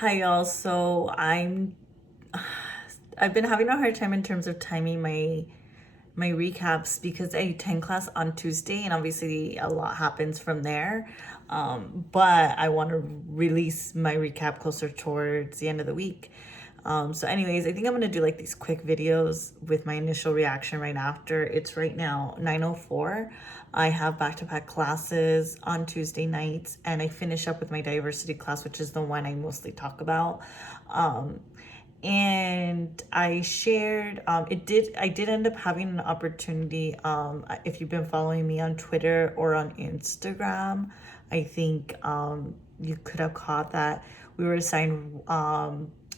Hi y'all. I've been having a hard time in terms of timing my recaps because I attend class on Tuesday and obviously a lot happens from there. But I want to release my recap closer towards the end of the week. So anyways, I think I'm gonna do like these quick videos with my initial reaction right after. It's right now 9:04. I have back-to-back classes on Tuesday nights, and I finish up with my diversity class, which is the one I mostly talk about. Um, and I shared I did end up having an opportunity. If you've been following me on Twitter or on Instagram, I think you could have caught that we were assigned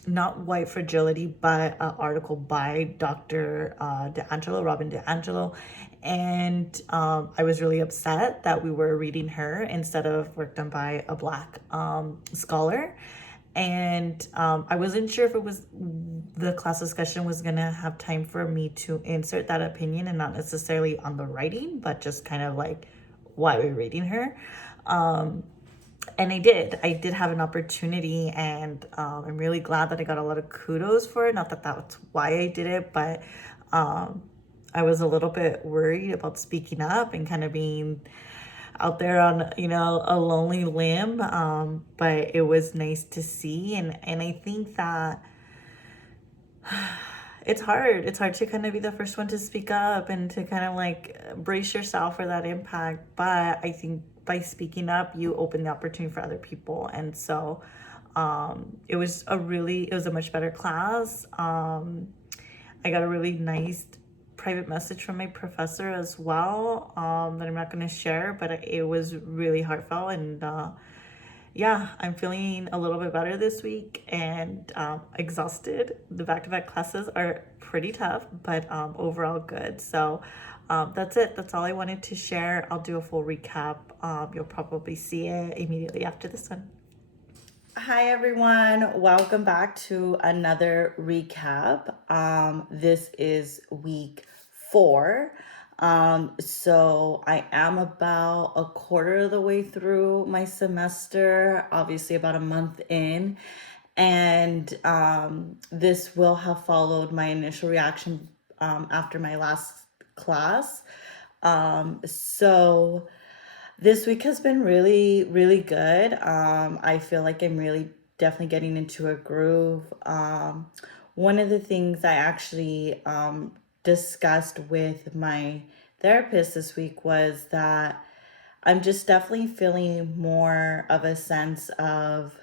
not white fragility, but an article by Dr. Robin DeAngelo. And I was really upset that we were reading her instead of work done by a Black scholar. And I wasn't sure if it was the class discussion was gonna have time for me to insert that opinion and not necessarily on the writing, but just kind of like why we're reading her. Um, and I did have an opportunity, and I'm really glad that I got a lot of kudos for it. Not that that's why I did it, but um, I was a little bit worried about speaking up and kind of being out there on a lonely limb, but it was nice to see. And I think that it's hard to kind of be the first one to speak up and to kind of like brace yourself for that impact, but I think by speaking up you open the opportunity for other people. And so it was a much better class. I got a really nice private message from my professor as well, that I'm not going to share, but it was really heartfelt. And yeah, I'm feeling a little bit better this week and exhausted. The back to back classes are pretty tough, but overall good. So that's it. That's all I wanted to share. I'll do a full recap. You'll probably see it immediately after this one. Hi, everyone. Welcome back to another recap. This is week 4. So I am about a quarter of the way through my semester, obviously about a month in. And this will have followed my initial reaction after my last class. So this week has been really, really good. I feel like I'm really definitely getting into a groove. One of the things I actually discussed with my therapist this week was that I'm just definitely feeling more of a sense of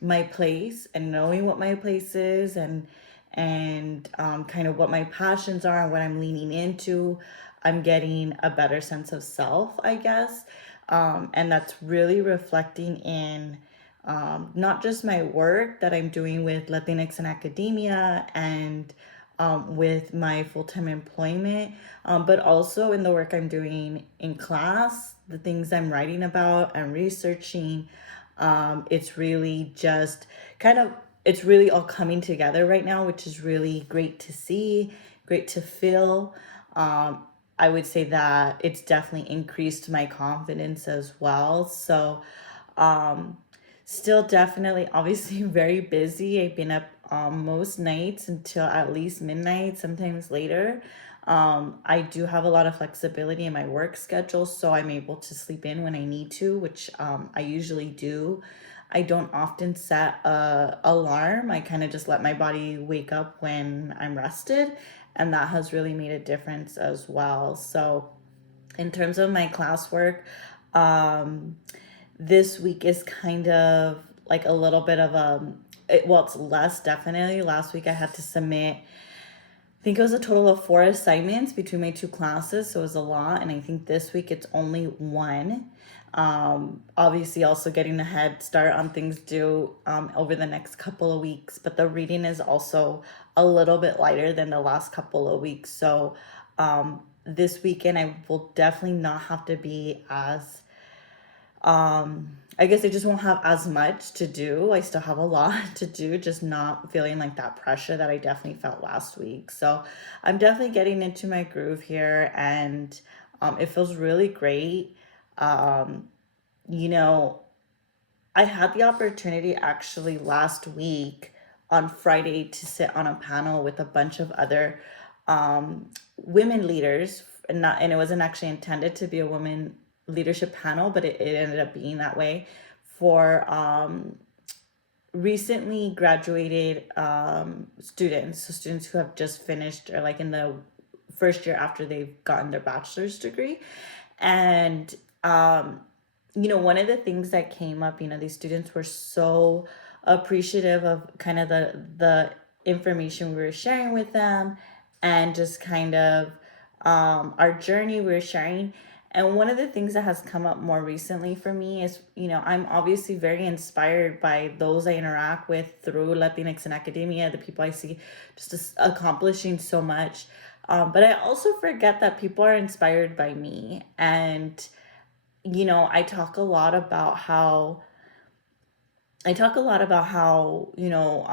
my place and knowing what my place is, and kind of what my passions are and what I'm leaning into. I'm getting a better sense of self, I guess. And that's really reflecting in not just my work that I'm doing with Latinx in academia and with my full-time employment, but also in the work I'm doing in class, the things I'm writing about and researching. It's really just kind of, it's really all coming together right now, which is really great to see, great to feel. Um, I would say that it's definitely increased my confidence as well. So, um, still definitely, obviously, very busy. I've been up most nights until at least midnight, sometimes later. I do have a lot of flexibility in my work schedule, so I'm able to sleep in when I need to, which I usually do. I don't often set a alarm. I kind of just let my body wake up when I'm rested, and that has really made a difference as well. So, in terms of my classwork, um, this week is kind of like a little bit of well, it's less definitely. Last week I had to submit, I think it was a total of 4 assignments between my 2 classes, so it was a lot. And I think this week it's only one. Obviously, also getting a head start on things due over the next couple of weeks, but the reading is also a little bit lighter than the last couple of weeks. So this weekend, I will definitely not have to be as I guess I just won't have as much to do. I still have a lot to do, just not feeling like that pressure that I definitely felt last week. So I'm definitely getting into my groove here, and it feels really great. Um, you know, I had the opportunity actually last week on Friday to sit on a panel with a bunch of other women leaders, and it wasn't actually intended to be a women leadership panel, but it ended up being that way for recently graduated students, so students who have just finished or like in the first year after they've gotten their bachelor's degree. And one of the things that came up, these students were so appreciative of kind of the information we were sharing with them, and just kind of our journey we were sharing. And one of the things that has come up more recently for me is, I'm obviously very inspired by those I interact with through Latinx in academia, the people I see just accomplishing so much. But I also forget that people are inspired by me. And, I talk a lot about how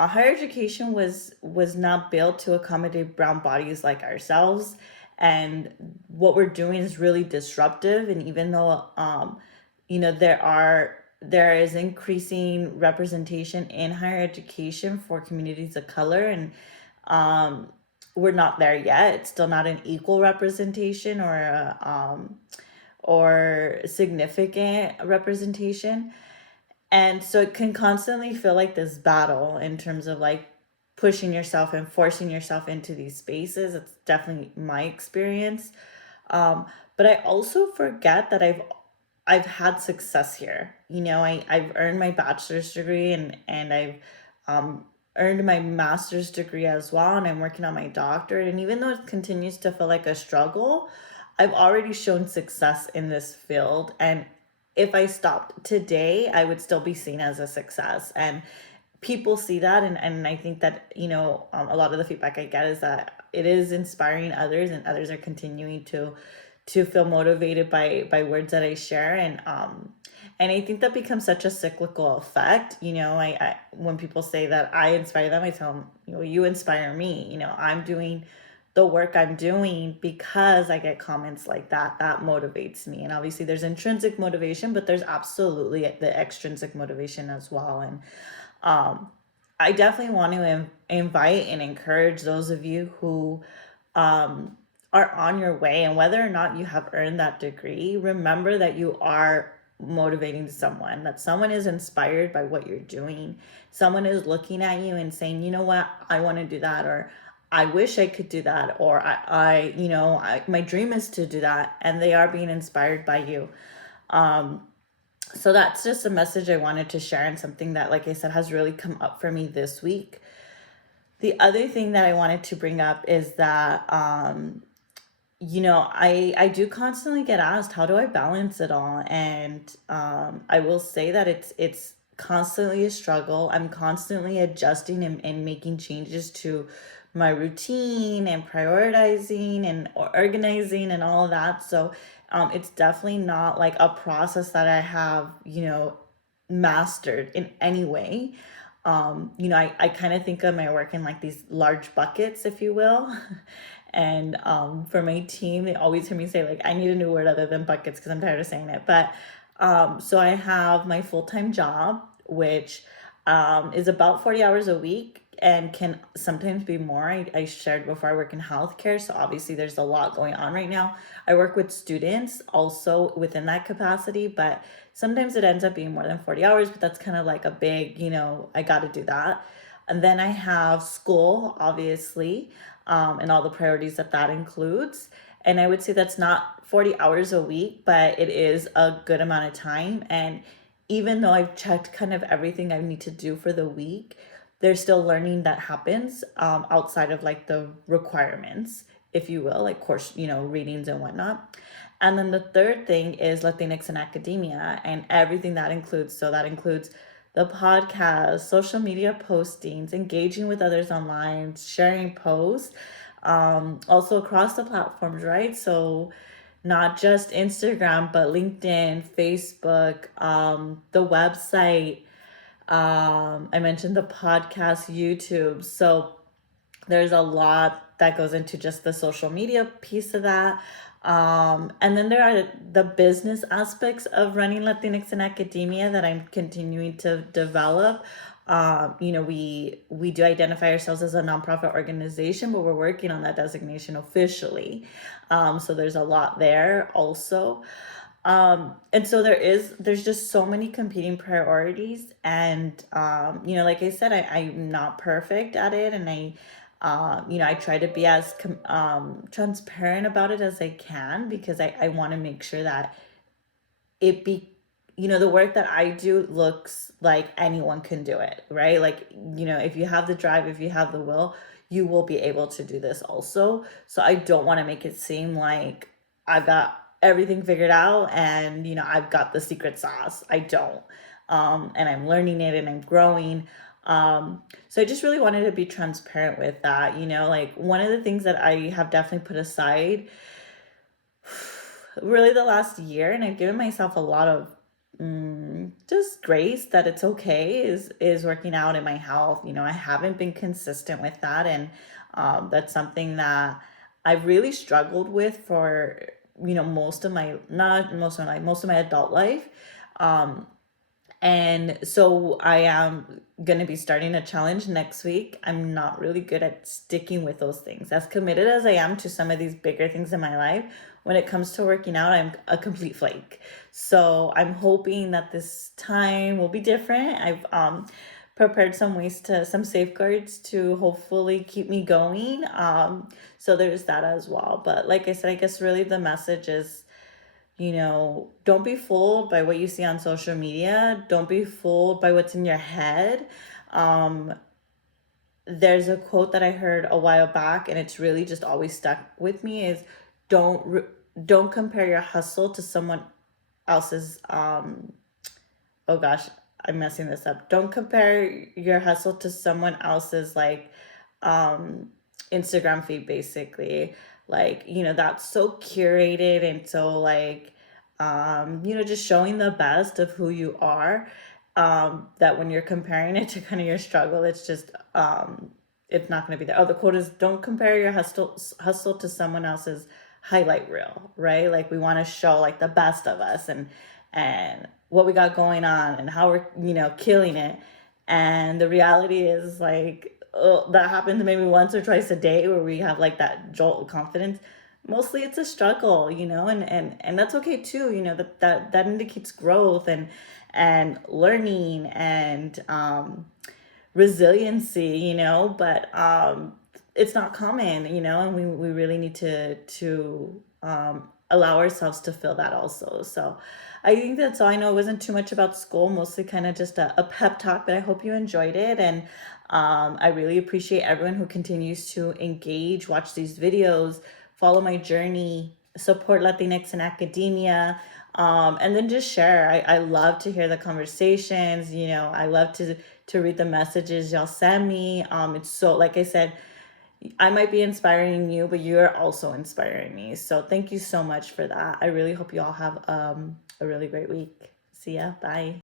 higher education was not built to accommodate brown bodies like ourselves, and what we're doing is really disruptive. And even though there is increasing representation in higher education for communities of color, and um, we're not there yet. It's still not an equal representation or significant representation. And so it can constantly feel like this battle in terms of like pushing yourself and forcing yourself into these spaces. It's definitely my experience. But I also forget that I've had success here. I've earned my bachelor's degree, and I've um, earned my master's degree as well, and I'm working on my doctorate. And even though it continues to feel like a struggle, I've already shown success in this field. And if I stopped today, I would still be seen as a success. And people see that. And I think that, a lot of the feedback I get is that it is inspiring others, and others are continuing to feel motivated by words that I share. And I think that becomes such a cyclical effect. I when people say that I inspire them, I tell them, you inspire me. I'm doing the work I'm doing because I get comments like that. That motivates me. And obviously there's intrinsic motivation, but there's absolutely the extrinsic motivation as well. And um, I definitely want to invite and encourage those of you who um, are on your way, and whether or not you have earned that degree, remember that you are motivating someone, that someone is inspired by what you're doing. Someone is looking at you and saying, you know what, I want to do that, or I wish I could do that, or my dream is to do that, and they are being inspired by you. So that's just a message I wanted to share, and something that, like I said, has really come up for me this week. The other thing that I wanted to bring up is that I do constantly get asked, how do I balance it all? And I will say that it's constantly a struggle. I'm constantly adjusting and making changes to my routine and prioritizing and organizing and all of that. So it's definitely not like a process that I have, mastered in any way. I kind of think of my work in like these large buckets, if you will. And for my team, they always hear me say, like, I need a new word other than buckets because I'm tired of saying it. But so I have my full-time job, which is about 40 hours a week and can sometimes be more. I shared before, I work in healthcare, so obviously there's a lot going on right now. I work with students also within that capacity, but sometimes it ends up being more than 40 hours, but that's kind of like a big, I got to do that. And then I have school, obviously, and all the priorities that includes. And I would say that's not 40 hours a week, but it is a good amount of time. And even though I've checked kind of everything I need to do for the week, there's still learning that happens outside of like the requirements, if you will, like course, readings and whatnot. And then the third thing is Latinx in academia and everything that includes. So that includes the podcast, social media postings, engaging with others online, sharing posts, also across the platforms, right? So not just Instagram, but LinkedIn, Facebook, the website. I mentioned the podcast, YouTube. So there's a lot that goes into just the social media piece of that. And then there are the business aspects of running Latinx in academia that I'm continuing to develop. We do identify ourselves as a nonprofit organization, but we're working on that designation officially. So there's a lot there also. And so there's just so many competing priorities. And, like I said, I'm not perfect at it. And I try to be as transparent about it as I can, because I want to make sure that it be the work that I do looks like anyone can do it, right? Like, if you have the drive, if you have the will, you will be able to do this also. So I don't want to make it seem like I've got everything figured out and I've got the secret sauce. I don't. And I'm learning it and I'm growing. So I just really wanted to be transparent with that. Like, one of the things that I have definitely put aside really the last year, and I've given myself a lot of just grace that it's okay, is working out in my health. I haven't been consistent with that, and that's something that I've really struggled with for most of my, not most of my, most of my adult life. um and so I am going to be starting a challenge next week. I'm not really good at sticking with those things. As committed as I am to some of these bigger things in my life, when it comes to working out, I'm a complete flake. So I'm hoping that this time will be different. I've prepared some safeguards to hopefully keep me going. So there's that as well. But like I said, I guess really the message is, don't be fooled by what you see on social media. Don't be fooled by what's in your head. Um, there's a quote that I heard a while back, and it's really just always stuck with me, is don't re- don't compare your hustle to someone else's oh gosh, I'm messing this up. Don't compare your hustle to someone else's, like, um Instagram feed, basically. Like, that's so curated and so, like, just showing the best of who you are. That when you're comparing it to kind of your struggle, it's not going to be there. Oh, the quote is, don't compare your hustle to someone else's highlight reel, right? Like, we want to show like the best of us, and what we got going on and how we're killing it. And the reality is, like, that happens maybe once or twice a day, where we have like that jolt of confidence. Mostly it's a struggle, and that's okay too. That indicates growth and learning and resiliency, but it's not common, and we really need to allow ourselves to feel that also. So I think that's all. I know it wasn't too much about school, mostly kind of just a pep talk, but I hope you enjoyed it. And I really appreciate everyone who continues to engage, watch these videos, follow my journey, support Latinx in academia, and then just share. I love to hear the conversations. I love to read the messages y'all send me. It's so, like I said, I might be inspiring you, but you're also inspiring me. So thank you so much for that. I really hope you all have a really great week. See ya. Bye.